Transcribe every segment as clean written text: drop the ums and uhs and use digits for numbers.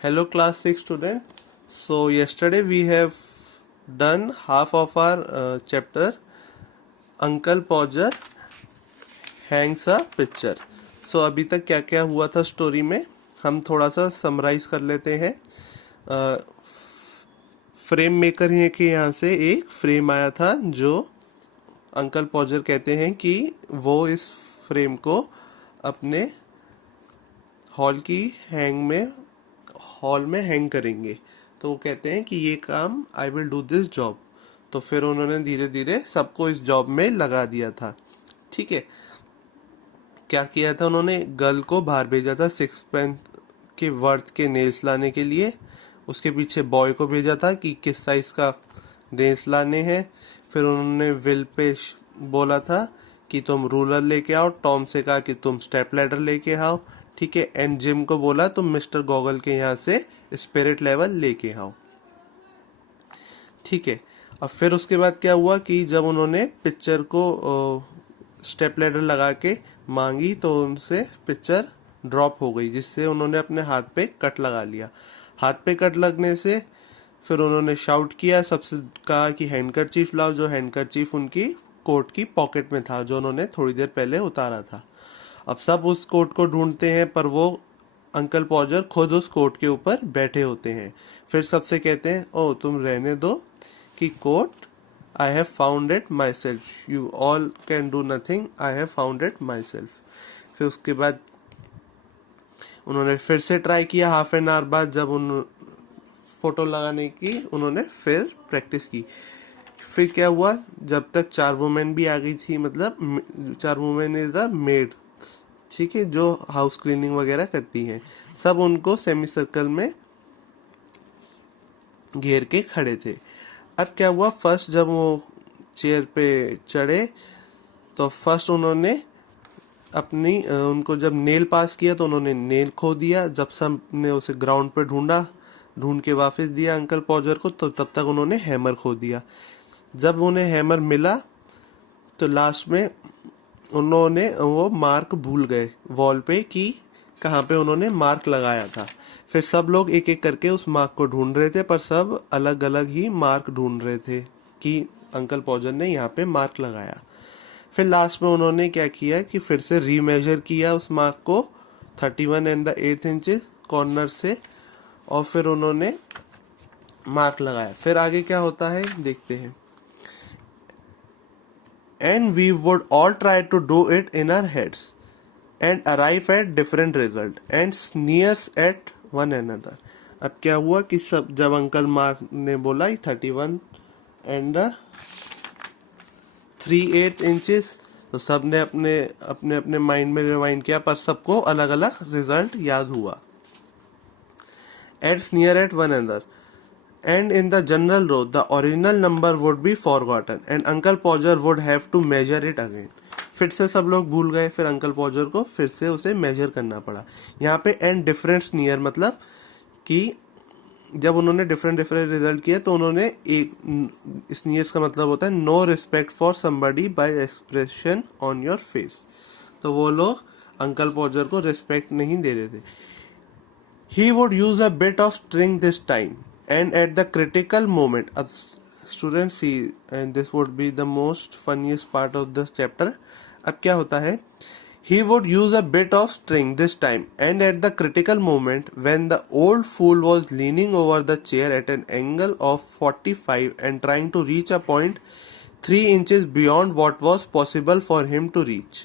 Hello class 6 student. So yesterday we have done half of our chapter Uncle Podger hangs a picture. So अभी तक क्या क्या हुआ था स्टोरी में हम थोड़ा सा समराइज कर लेते हैं. फ्रेम मेकर है कि यहाँ से एक फ्रेम आया था जो अंकल पॉजर कहते हैं कि वो इस फ्रेम को अपने हॉल में हैंग करेंगे. तो वो कहते हैं कि ये काम I will do this job. तो फिर उन्होंने धीरे धीरे सबको इस जॉब में लगा दिया था. ठीक है, क्या किया था उन्होंने, गर्ल को बाहर भेजा था 6 पेन के वर्थ के नेल्स लाने के लिए. उसके पीछे बॉय को भेजा था कि किस साइज का नेल्स लाने हैं. फिर उन्होंने विल पे बोला था कि तुम रूलर लेके आओ. टॉम से कहा कि तुम स्टेप लैडर लेके आओ. ठीक है, एंड जिम को बोला तुम मिस्टर गॉगल के यहाँ से स्पिरिट लेवल लेके आओ. ठीक है, अब फिर उसके बाद क्या हुआ कि जब उन्होंने पिक्चर को स्टेप लैडर लगा के मांगी तो उनसे पिक्चर ड्रॉप हो गई, जिससे उन्होंने अपने हाथ पे कट लगा लिया. हाथ पे कट लगने से फिर उन्होंने शाउट किया, सबसे कहा कि हैंडकरचीफ लाओ. जो हैंडकरचीफ उनकी कोट की पॉकेट में था जो उन्होंने थोड़ी देर पहले उतारा था. अब सब उस कोट को ढूंढते हैं पर वो अंकल पॉजर खुद उस कोट के ऊपर बैठे होते हैं. फिर सबसे कहते हैं ओ तुम रहने दो कि quote I have found it myself, you all can do nothing, I have found it myself. फिर उसके बाद उन्होंने फिर से ट्राई किया. हाफ एन आवर बाद जब उन फोटो लगाने की उन्होंने फिर प्रैक्टिस की. फिर क्या हुआ, जब तक 4 वुमेन भी आ गई थी, मतलब 4 वुमेन इज द मेड, ठीक है, जो हाउस क्लीनिंग वगैरह करती हैं. सब उनको सेमी सर्कल में घेर के खड़े थे. अब क्या हुआ, फर्स्ट जब वो चेयर पे चढ़े तो फर्स्ट उन्होंने अपनी उनको जब नेल पास किया तो उन्होंने नेल खो दिया. जब सब ने उसे ग्राउंड पे ढूंढ के वापस दिया अंकल पॉजर को, तो तब तक उन्होंने हैमर खो दिया. जब उन्हें हैमर मिला तो लास्ट में उन्होंने वो मार्क भूल गए वॉल पे कि कहाँ पे उन्होंने मार्क लगाया था. फिर सब लोग एक एक करके उस मार्क को ढूंढ रहे थे पर सब अलग अलग ही मार्क ढूंढ रहे थे कि अंकल पॉजर ने यहाँ पे मार्क लगाया. फिर लास्ट में उन्होंने क्या किया कि फिर से रीमेजर किया उस मार्क को 31 इंचेस कॉर्नर से, और फिर उन्होंने मार्क लगाया. फिर आगे क्या होता है देखते हैं. And we would all try to do it in our heads and arrive at different result and sneers at one another. अब क्या हुआ कि सब जब अंकल मार्क ने बोला 31 and 3/8 इंचेस, तो सब ने अपने अपने अपने माइंड में रिवाइंड किया पर सबको अलग अलग रिजल्ट याद हुआ. And sneer at one another. And in the general row, the original number would be forgotten and Uncle Podger would have to measure it again. फिर से सब लोग भूल गए, फिर अंकल पॉजर को फिर से उसे मेजर करना पड़ा. यहाँ पे एंड डिफरेंट स्नियर मतलब कि जब उन्होंने डिफरेंट रिजल्ट किए तो उन्होंने एक स्नियर्स का मतलब होता है no respect for somebody by expression on your face. तो वो लोग अंकल पॉजर को रिस्पेक्ट नहीं दे रहे थे. He would use a bit of string this time and at the critical moment, students see, and this would be the most funniest part of this chapter. अब क्या होता है, he would use a bit of string this time and at the critical moment when the old fool was leaning over the chair at an angle of 45 and trying to reach a point 3 inches beyond what was possible for him to reach,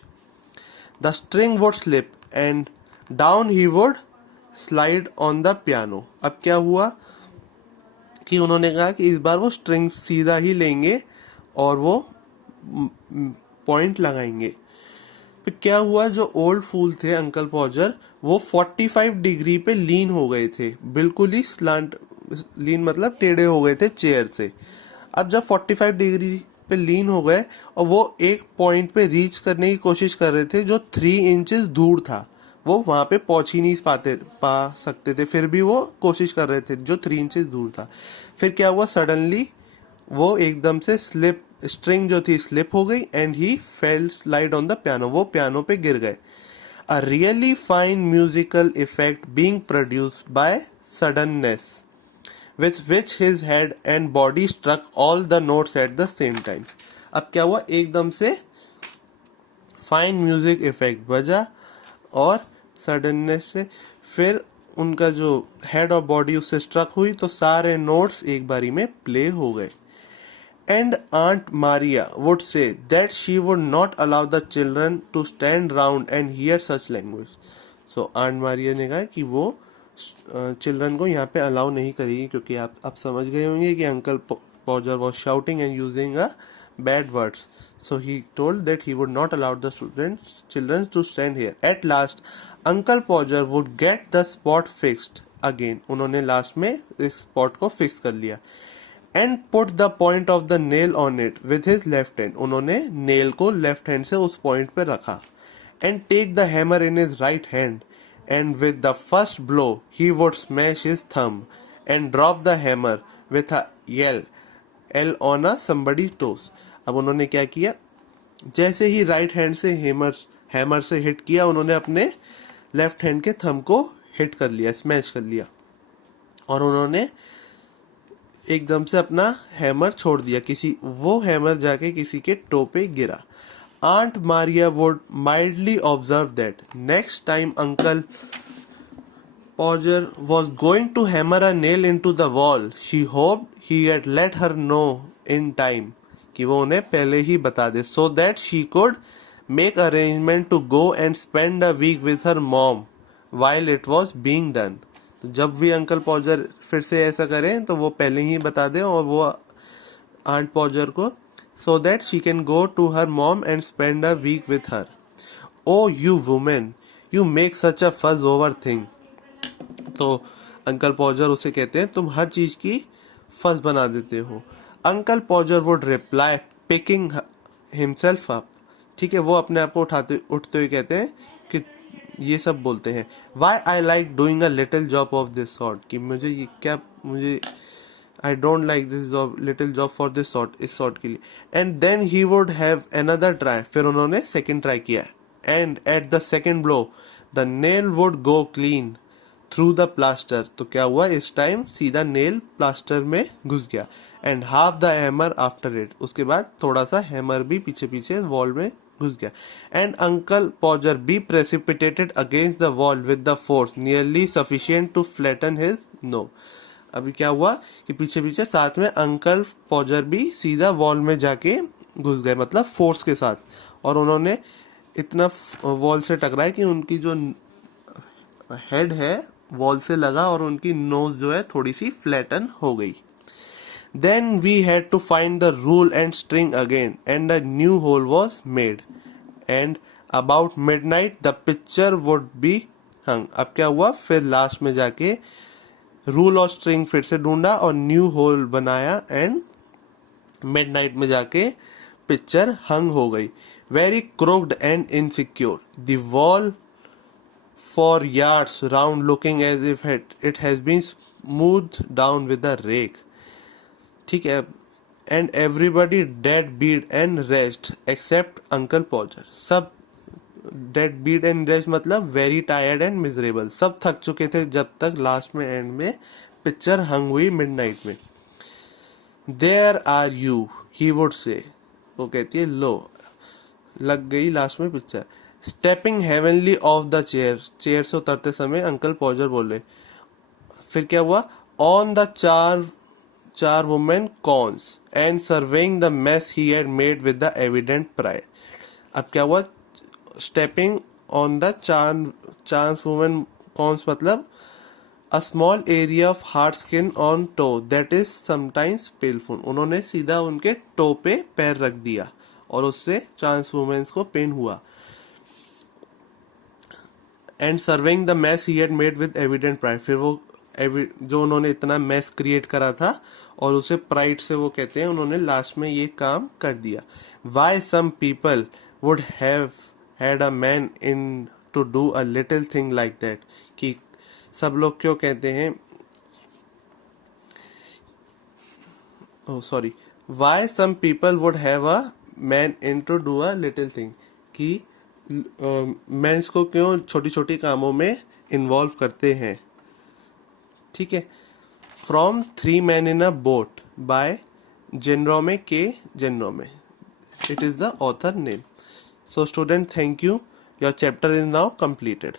the string would slip and down he would slide on the piano. अब क्या हुआ कि उन्होंने कहा कि इस बार वो string सीधा ही लेंगे और वो पॉइंट लगाएंगे. फिर क्या हुआ, जो ओल्ड फूल थे अंकल पॉजर वो 45 डिग्री पे लीन हो गए थे, बिल्कुल ही स्लांट लीन मतलब टेढ़े हो गए थे चेयर से. अब जब 45 डिग्री पे लीन हो गए और वो एक पॉइंट पे रीच करने की कोशिश कर रहे थे जो 3 इंचेस दूर था, वो वहां पे पहुंच ही नहीं पा सकते थे, फिर भी वो कोशिश कर रहे थे जो 3 इंचेस दूर था. फिर क्या हुआ, सडनली वो एकदम से स्ट्रिंग जो थी स्लिप हो गई and he fail slide on the piano, वो पियानो पे गिर गए. A really fine musical effect being produced by suddenness with which his head and body struck all the notes at the same time. अब क्या हुआ, एकदम से fine music effect बजा और सडननेस से फिर उनका जो हेड और बॉडी उससे स्ट्रक हुई तो सारे नोट्स एक बारी में प्ले हो गए. And Aunt Maria would say that she would not allow the children to stand round and hear such language. So Aunt Maria ने कहा कि वो चिल्ड्रन को यहाँ पे अलाउ नहीं करेगी, क्योंकि आप समझ गए होंगे कि uncle पॉजर was shouting and using a bad words. So he told that he would not allow the children to stand here. At last, Uncle Podger would get the spot fixed again. उन्होंने last में इस spot को fix कर लिया. And put the point of the nail on it with his left hand. उन्होंने nail को left hand से उस point पे रखा. And take the hammer in his right hand. And with the first blow, he would smash his thumb and drop the hammer with a yell. L on a somebody's toes. अब उन्होंने क्या किया, जैसे ही right hand से hammer से hit किया, उन्होंने अपने लेफ्ट हैंड के थंब को हिट कर लिया, स्मैश कर लिया, और उन्होंने एकदम से अपना हैमर छोड़ दिया. वो हैमर जाके किसी के टो पे गिरा. Aunt Maria would mildly observe that next time Uncle Podger was going to hammer a nail into the wall, she hoped he had let her know in time, कि वो उन्हें पहले ही बता दे, so that she could make arrangement to go and spend a week with her mom while it was being done. तो जब भी uncle पॉजर फिर से ऐसा करें तो वो पहले ही बता दें और वो आंट पॉजर को, so that she can go to her mom and spend a week with her. Oh you woman, you make such a fuss over thing. तो अंकल पॉजर उसे कहते हैं, तुम हर चीज की फस बना देते हो. Uncle पॉजर would reply picking himself up. ठीक है, वो अपने आप को उठते हुए कहते हैं कि ये सब बोलते हैं, why I like doing a little job of this sort, कि मुझे I don't like this job, little job for this sort, इस सॉर्ट के लिए. And then he would have another try. फिर उन्होंने सेकेंड ट्राई किया. And at the second blow the nail would go clean through the plaster. तो क्या हुआ, इस टाइम सीधा नेल प्लास्टर में घुस गया. And half the hammer after it. उसके बाद थोड़ा सा हैमर भी पीछे पीछे वॉल में घुस गया. And uncle Podger be precipitated against the wall with the force nearly sufficient to flatten his nose. अभी क्या हुआ कि पीछे पीछे साथ में अंकल पॉजर भी सीधा वॉल में जाके घुस गए, मतलब फोर्स के साथ, और उन्होंने इतना वॉल से टकराया कि उनकी जो हेड है वॉल से लगा और उनकी नोज जो है थोड़ी सी फ्लैटन हो गई. Then we had to find the rule and string again, and a new hole was made. And about midnight the picture would be hung. अब क्या हुआ, फिर लास्ट में जाके रूल और स्ट्रिंग फिर से ढूंढा और न्यू होल बनाया, एंड मिडनाइट में जाके पिक्चर हंग हो गई. Very crooked and insecure. The wall for yards round, looking as if it has been smoothed down with a rake. ठीक है. And everybody dead beat and rest except uncle Podger. सब dead beat and rest मतलब very tired and miserable. सब थक चुके थे जब तक लास्ट में एंड में पिक्चर हंग हुई मिडनाइट में. There are you he would say. वो कहती है, लो लग गई लास्ट में picture. Stepping heavenly off the chair. Chair से उतरते समय अंकल पॉजर बोले. फिर क्या हुआ, ऑन द चार women cons and surveying the mess he had made with the evident pride. अब क्या हुआ, stepping on the चार women cons मतलब a small area of hard skin on toe that is sometimes painful. उन्होंने सीधा उनके to पे पैर रख दिया और उससे चांस वुमेन्स को पेन हुआ. And surveying the mess he had made with evident pride. फिर वो जो उन्होंने इतना मैस क्रिएट करा था और उसे प्राइड से वो कहते हैं उन्होंने लास्ट में ये काम कर दिया. Why some people would have had a man in to do a little thing like that. कि सब लोग क्यों कहते हैं, sorry, why some people would have a man in to do a little thing, कि मेंस को क्यों छोटी छोटी कामों में इन्वॉल्व करते हैं. ठीक है. From Three Men in a Boat by Jerome K Jerome. It is the author name. So student, thank you. Your chapter is now completed.